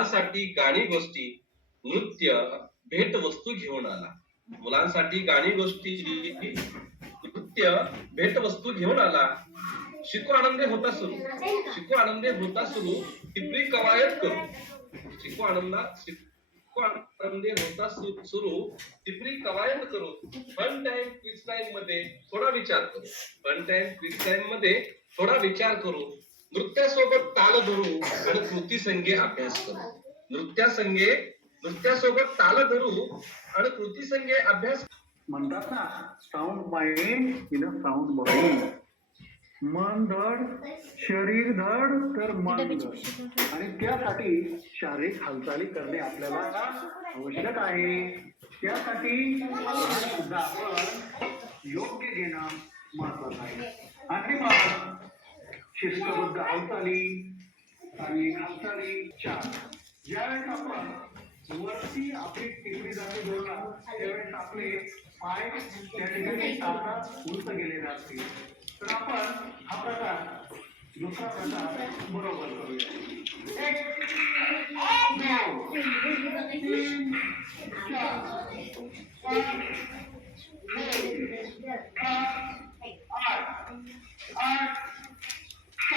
मुलांसाठी गाणी गोष्टी नृत्य भेट वस्तू घेऊन आला. मुलांसाठी गाणी गोष्टी नृत्य भेट वस्तू घेऊन आला. शिकू आनंदे होता सुरू. शिकू आनंदे होता सुरू टिपरी कवायत करू. शिकू आनंदा शिकू आनंदे होता सुरू टिपरी कवायत करू. फन टाइम क्विज टाइममध्ये थोडा विचार करू. फन टाइम क्विज टाइममध्ये थोडा विचार करू. नृत्यासोबत ताल धरू आणि कृती संगे अभ्यास करू. नृत्यासंगे नृत्यासोबत ताल धरू आणि कृती संगे अभ्यास म्हणतात ना sound mind in a sound body मन धड शरीर धड तर मन धड. आणि त्यासाठी शारीरिक हालचाली करणे आपल्याला आवश्यक आहे. त्यासाठी सुद्धा आपण योग्य घेणं महत्वाचं आहे. आणि मग शिस्तबद्ध हालचाली आणि हालचाली चार. ज्यावेळेस आपण वरती आपली टिकडी जाते जोडणार त्यावेळेस आपले पाय त्या ठिकाणी ताटात उंच गेलेले असतील तर आपण हा प्रकार दुसरा प्रकार बरोबर करूया. एक तीन चार पाच आठ आठ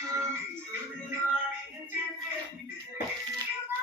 Thank you.